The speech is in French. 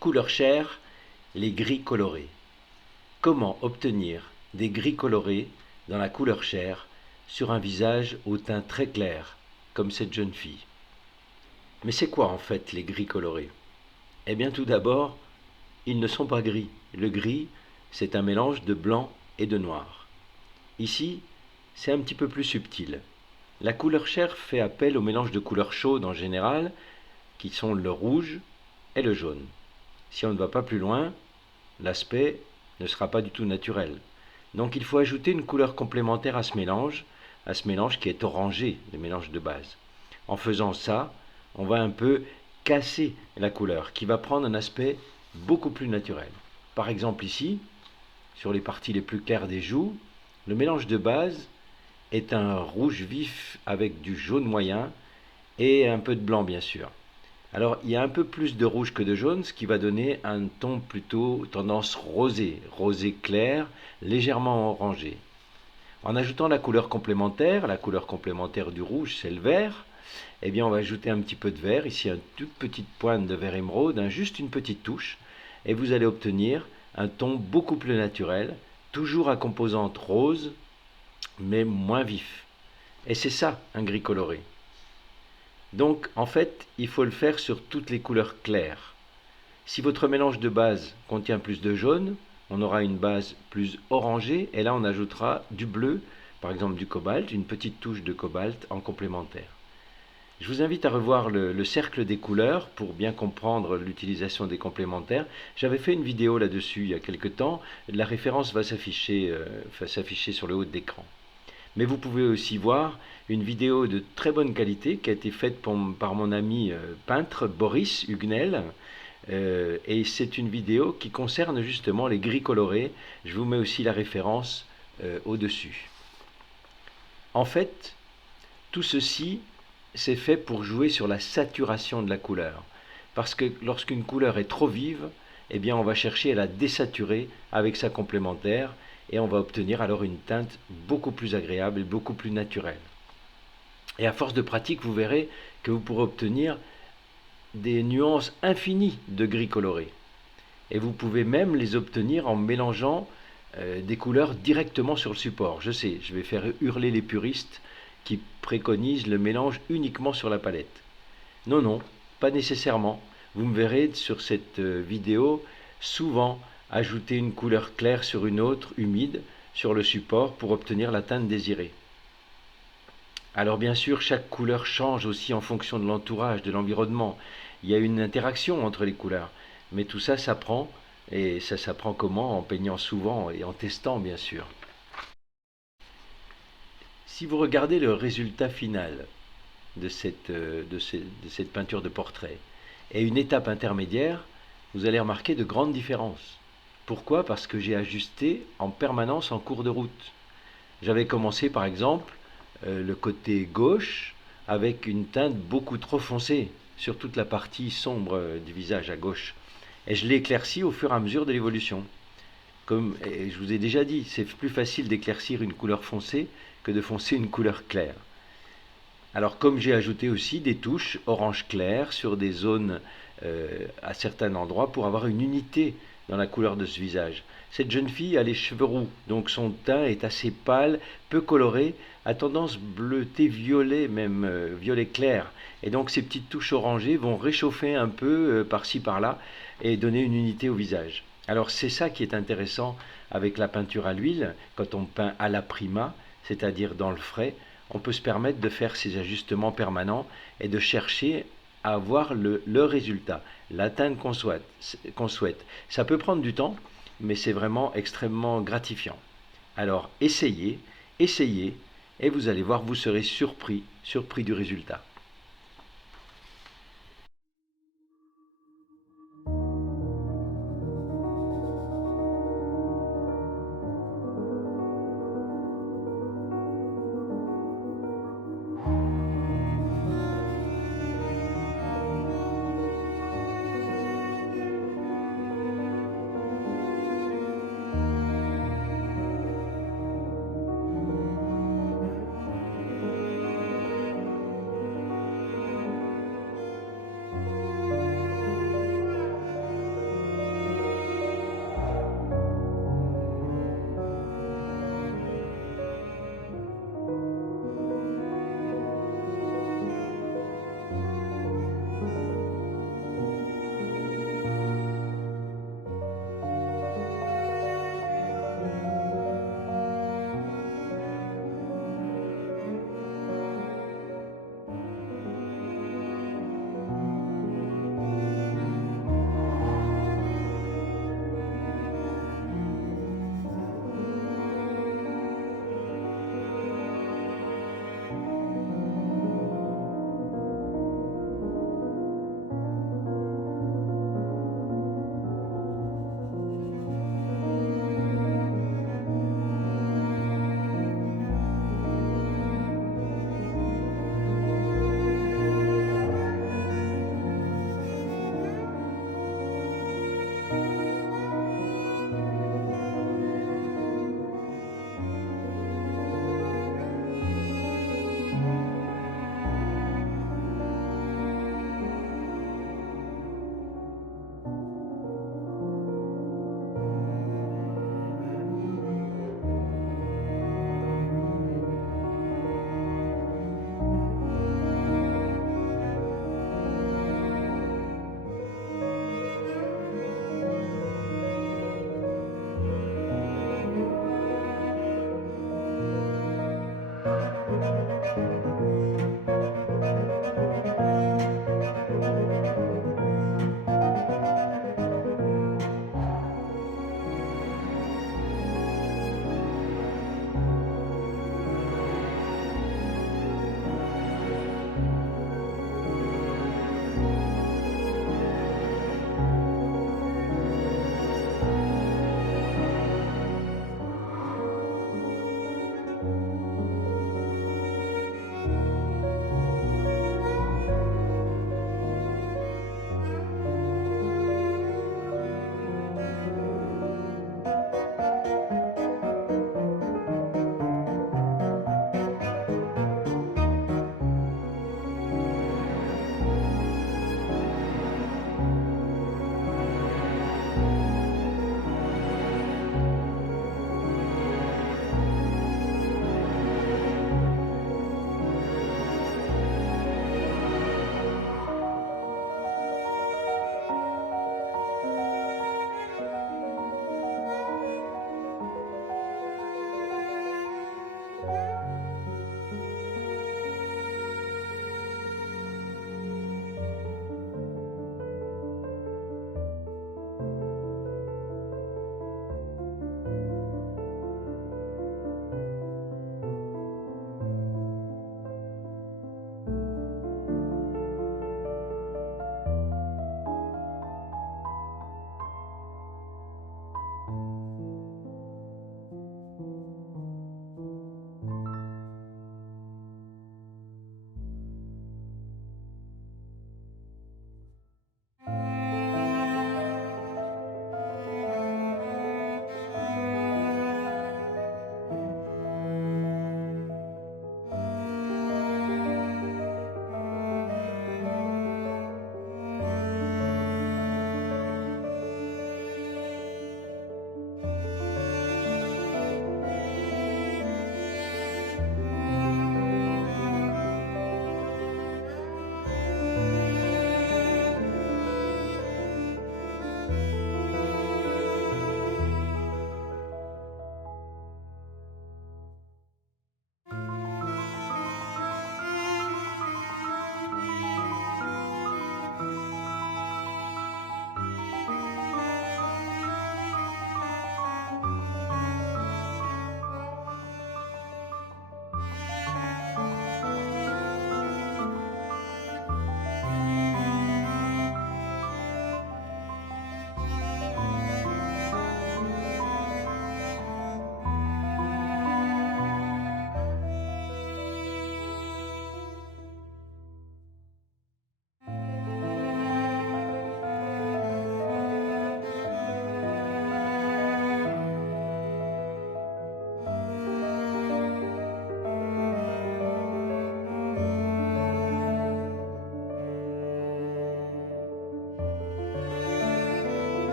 Couleur chair, les gris colorés. Comment obtenir des gris colorés dans la couleur chair sur un visage au teint très clair, comme cette jeune fille? Mais c'est quoi en fait les gris colorés? Eh bien tout d'abord, ils ne sont pas gris. Le gris, c'est un mélange de blanc et de noir. Ici, c'est un petit peu plus subtil. La couleur chair fait appel au mélange de couleurs chaudes en général, qui sont le rouge et le jaune. Si on ne va pas plus loin, l'aspect ne sera pas du tout naturel. Donc il faut ajouter une couleur complémentaire à ce mélange qui est orangé, le mélange de base. En faisant ça, on va un peu casser la couleur, qui va prendre un aspect beaucoup plus naturel. Par exemple ici, sur les parties les plus claires des joues, le mélange de base est un rouge vif avec du jaune moyen et un peu de blanc bien sûr. Alors il y a un peu plus de rouge que de jaune, ce qui va donner un ton plutôt tendance rosé, rosé clair, légèrement orangé. En ajoutant la couleur complémentaire du rouge c'est le vert, eh bien on va ajouter un petit peu de vert, ici une toute petite pointe de vert émeraude, juste une petite touche, et vous allez obtenir un ton beaucoup plus naturel, toujours à composante rose, mais moins vif. Et c'est ça un gris coloré. Donc en fait, il faut le faire sur toutes les couleurs claires. Si votre mélange de base contient plus de jaune, on aura une base plus orangée et là on ajoutera du bleu, par exemple du cobalt, une petite touche de cobalt en complémentaire. Je vous invite à revoir le cercle des couleurs pour bien comprendre l'utilisation des complémentaires. J'avais fait une vidéo là-dessus il y a quelque temps, la référence va s'afficher sur le haut de l'écran. Mais vous pouvez aussi voir une vidéo de très bonne qualité qui a été faite par mon ami peintre Boris Hugnel. Et c'est une vidéo qui concerne justement les gris colorés. Je vous mets aussi la référence au-dessus. En fait, tout ceci, c'est fait pour jouer sur la saturation de la couleur. Parce que lorsqu'une couleur est trop vive, eh bien on va chercher à la désaturer avec sa complémentaire et on va obtenir alors une teinte beaucoup plus agréable et beaucoup plus naturelle. Et à force de pratique, vous verrez que vous pourrez obtenir des nuances infinies de gris coloré. Et vous pouvez même les obtenir en mélangeant des couleurs directement sur le support. Je sais, je vais faire hurler les puristes qui préconisent le mélange uniquement sur la palette. Non, non, pas nécessairement. Vous me verrez sur cette vidéo souvent ajouter une couleur claire sur une autre, humide, sur le support pour obtenir la teinte désirée. Alors bien sûr, chaque couleur change aussi en fonction de l'entourage, de l'environnement. Il y a une interaction entre les couleurs. Mais tout ça s'apprend, et ça s'apprend comment? En peignant souvent et en testant bien sûr. Si vous regardez le résultat final de cette peinture de portrait et une étape intermédiaire, vous allez remarquer de grandes différences. Pourquoi? Parce que j'ai ajusté en permanence en cours de route. J'avais commencé par exemple le côté gauche avec une teinte beaucoup trop foncée sur toute la partie sombre du visage à gauche. Et je l'ai éclairci au fur et à mesure de l'évolution. Comme je vous ai déjà dit, c'est plus facile d'éclaircir une couleur foncée que de foncer une couleur claire. Alors comme j'ai ajouté aussi des touches orange clair sur des zones à certains endroits pour avoir une unité dans la couleur de ce visage. Cette jeune fille a les cheveux roux, donc son teint est assez pâle, peu coloré, à tendance bleutée violet, même violet clair. Et donc ces petites touches orangées vont réchauffer un peu par-ci par-là et donner une unité au visage. Alors c'est ça qui est intéressant avec la peinture à l'huile, quand on peint à la prima, c'est-à-dire dans le frais, on peut se permettre de faire ces ajustements permanents et de chercher à avoir le résultat, la teinte qu'on souhaite. Ça peut prendre du temps, mais c'est vraiment extrêmement gratifiant. Alors essayez, essayez, et vous allez voir, vous serez surpris du résultat.